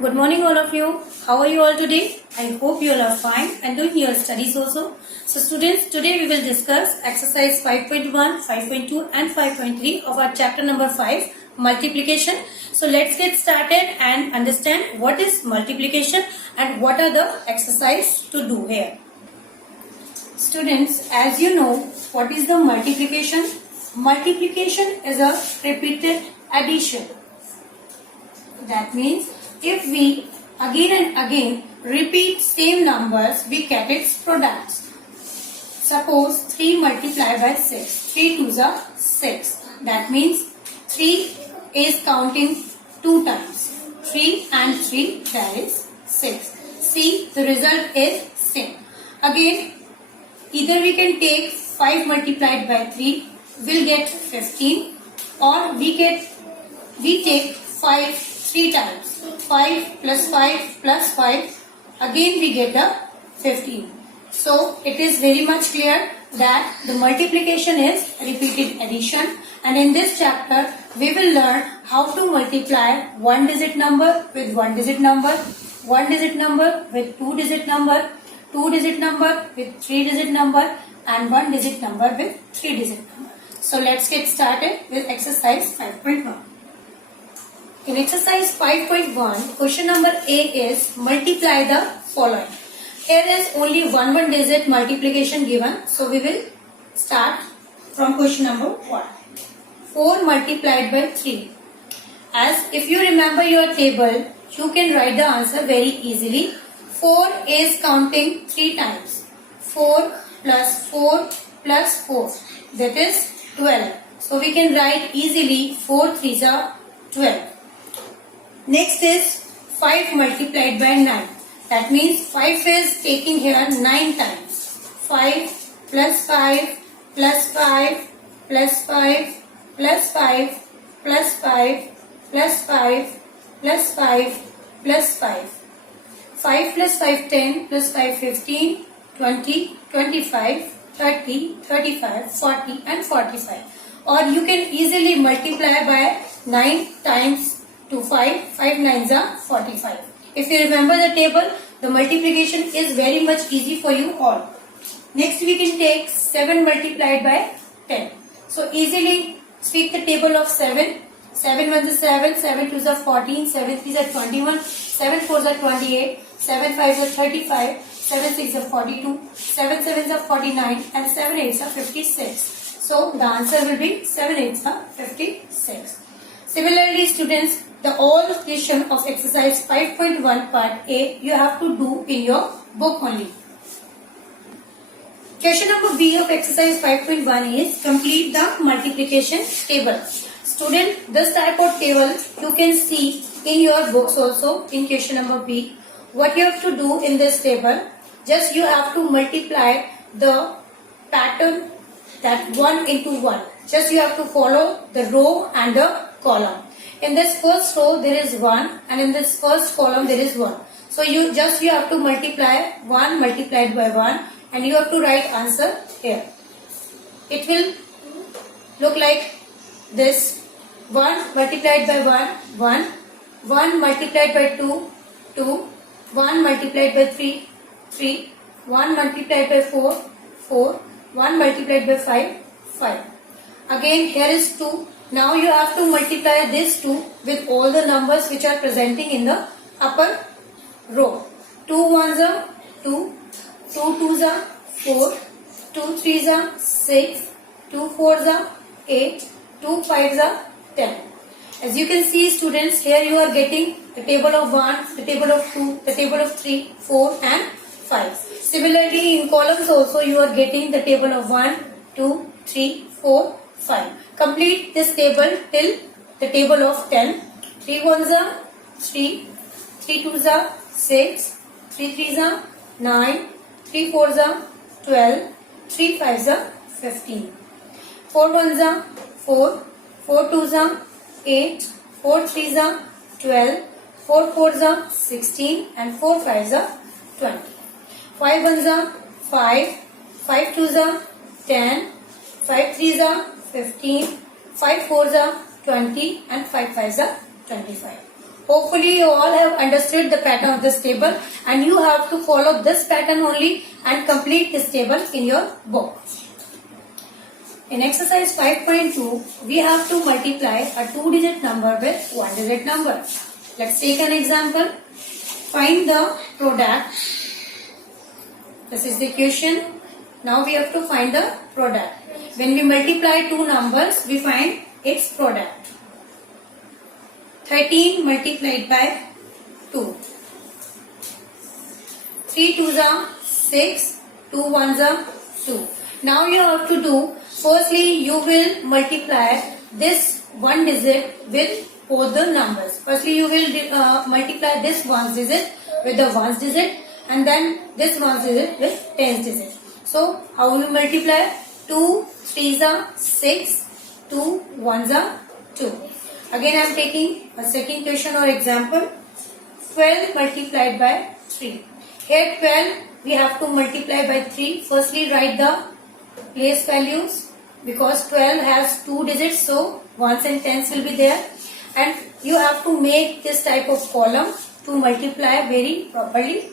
Good morning all of you. How are you all today? I hope you all are fine and doing your studies also. So students, today we will discuss exercise 5.1, 5.2 and 5.3 of our chapter number 5, multiplication. So let's get started and understand what is multiplication and what are the exercise to do here. Students, as you know, what is the multiplication? Multiplication is a repeated addition. That means if we again and again repeat same numbers, we get its products. Suppose 3 multiplied by 6. 3 2s are 6. That means 3 is counting 2 times. 3 and 3, that is 6. See, the result is same. Again, either we can take 5 multiplied by 3, we'll get 15, or we take 5 3 times. 5 plus 5 plus 5, again we get the 15. So it is very much clear that the multiplication is repeated addition, and in this chapter we will learn how to multiply one digit number with one digit number, one digit number with two digit number, two digit number with three digit number, and one digit number with three digit number. So let's get started with exercise 5.1. In exercise 5.1, question number A is multiply the following. Here is only one digit multiplication given. So we will start from question number 1. 4 multiplied by 3. As if you remember your table, you can write the answer very easily. 4 is counting 3 times. 4 plus 4 plus 4. That is 12. So we can write easily 4 3s are 12. Next is 5 multiplied by 9. That means 5 is taking here 9 times. 5 plus 5 plus 5 plus 5 plus 5 plus 5 plus 5 plus 5 plus 5. 5 plus 5 10 plus 5 15, 20, 25, 30, 35, 40 and 45. Or you can easily multiply by 9 times to 5, 5 9s are 45. If you remember the table, the multiplication is very much easy for you all. Next we can take 7 multiplied by 10. So easily speak the table of 7. 7 1s are 7, 7 2s are 14, 7 3s are 21, 7 4s are 28, 7 5s are 35, 7 6s are 42, 7 7s are 49 and 7 8s are 56. So the answer will be 7 8s are 56. Similarly students, the all question of exercise 5.1 part A you have to do in your book only. Question number B of exercise 5.1 is complete the multiplication table. Student, this type of table you can see in your books also in question number B. What you have to do in this table, just you have to multiply the pattern that 1 into 1. Just you have to follow the row and the column. In this first row there is 1 and in this first column there is 1. So you have to multiply 1 multiplied by 1 and you have to write answer here. It will look like this: 1 multiplied by 1, 1, 1 multiplied by 2, 2, 1 multiplied by 3, 3, 1 multiplied by 4, 4, 1 multiplied by 5, 5. Again here is 2. Now you have to multiply this 2 with all the numbers which are presenting in the upper row. 2 1s are 2, 2 2s are 4, 2 3s are 6, 2 4s are 8, 2 5s are 10. As you can see students, here you are getting the table of 1, the table of 2, the table of 3, 4 and 5. Similarly in columns also you are getting the table of 1, 2, 3, 4, 5. Complete this table till the table of 10. 3 1s are 3, 3 2s are 6, 3 3s are 9, 3 4s are 12, 3 5s are 15. 4 1s are 4, 4 2s are 8, 4 3s are 12, 4 4s are 16 and 4 5s are 20. 5 1s are 5, 5 2s are 10, 5 3s are 15, 5 4s are 20 and 5 5s are 25. Hopefully you all have understood the pattern of this table and you have to follow this pattern only and complete this table in your book. In exercise 5.2, we have to multiply a 2-digit number with 1-digit number. Let's take an example. Find the product. This is the question. Now we have to find the product. When we multiply two numbers, we find its product. 13 multiplied by 2. 3 2s are 6, 2 1s are 2. Now you have to do, firstly you will multiply this one digit with both the numbers. Firstly you will multiply this ones digit with the ones digit and then this ones digit with tens digit. So how will you multiply? 2 3s are 6, 2 1s are 2. Again I am taking a second question or example. 12 multiplied by 3. Here 12 we have to multiply by 3. Firstly write the place values because 12 has 2 digits, so ones and tens will be there. And you have to make this type of column to multiply very properly.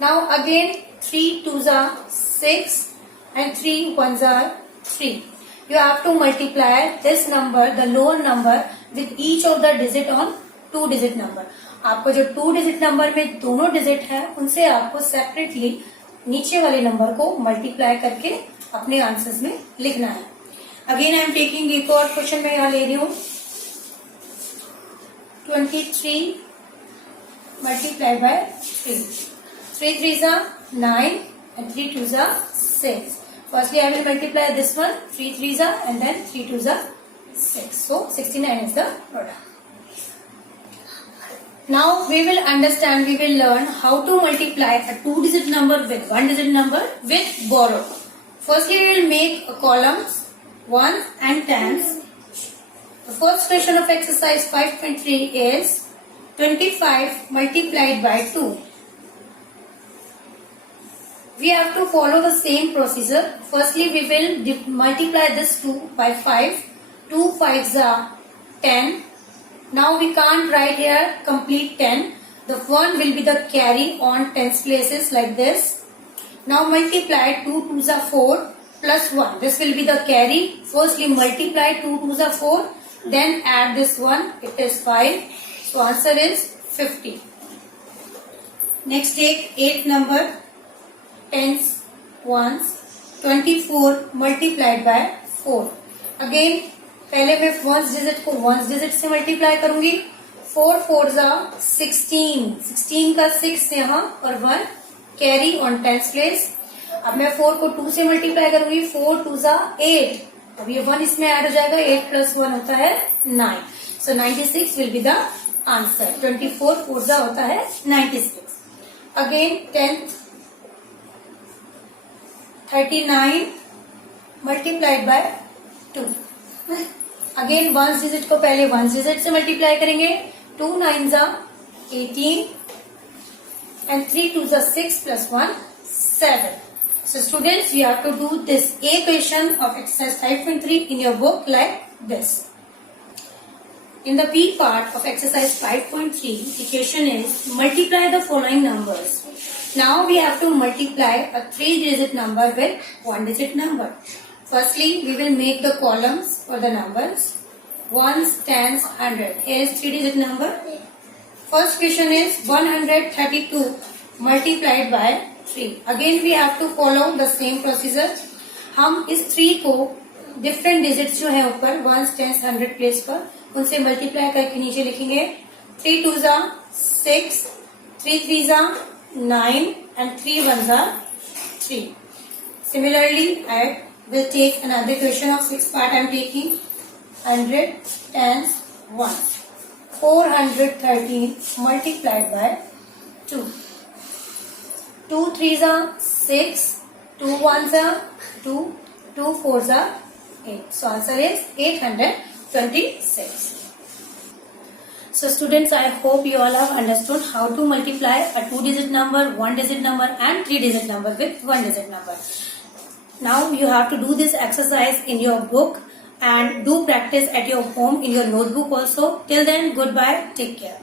Now again 3 2s are 6 and 3 1s are 3. You have to multiply this number, the lower number, with each of the digit on 2-digit number. आपको जो 2-digit number में दोनों digit है उनसे आपको separately नीचे वाले number को multiply करके अपने answers में लिखना है. Again I am taking एक और question मैं यहाँ ले रही हूँ. 23 multiplied by 3. 3 3s are 9 and 3 2s are 6. Firstly, I will multiply this one, 3 3s are and then 3 2s are 6. So, 69 is the product. Now, we will understand, we will learn how to multiply a 2-digit number with 1-digit number with borrow. Firstly, we will make columns, 1 and tens. The first question of exercise 5.3 is 25 multiplied by 2. We have to follow the same procedure. Firstly, we will multiply this 2 by 5. 2 5s are 10. Now we can't write here complete 10. The 1 will be the carry on tens places like this. Now multiply 2 2s are 4 plus 1. This will be the carry. Firstly multiply 2 2s are 4. Then add this 1. It is 5. So answer is 50. Next take 8 number. Tens, ones, 24 multiplied by 4. Again, पहले मैं ones digit को ones digit से multiply करूंगी. 4 4s are 16. 16 का 6 यहाँ और 1 carry on tens place. अब मैं 4 को 2 से multiply करूंगी. 4 2s are 8. अब ये 1 इसमें add हो जाएगा. 8 plus 1 होता है 9. So 96 will be the answer. 24 4s होता है 96. Again 10th 39 multiplied by 2. Again ones digit को पहले ones digit से multiply करेंगे. 2 9s are 18 and 3 2s are 6 plus 1 7. So students, you have to do this A question of exercise 5.3 in your book like this. In the B part of exercise 5.3, the question is multiply the following numbers. Now we have to multiply a 3-digit number with 1-digit number. Firstly, we will make the columns for the numbers. Ones, tens, 100. Here is 3-digit number. First question is 132 multiplied by 3. Again we have to follow the same procedure. हम इस 3 को different digits जो है ऊपर ones, tens, 100 place पर उनसे multiply करके नीचे लिखेंगे. 3 2s are 6, 3 3s are 9 and 3 1s are 3. Similarly, I will take another question of 6 part. I am taking 100 tens 1. 413 multiplied by 2. 2 3s are 6, 2 1s are 2, 2 4s are 8. So answer is 826. So students, I hope you all have understood how to multiply a 2-digit number, 1-digit number and 3-digit number with 1-digit number. Now you have to do this exercise in your book and do practice at your home in your notebook also. Till then, goodbye. Take care.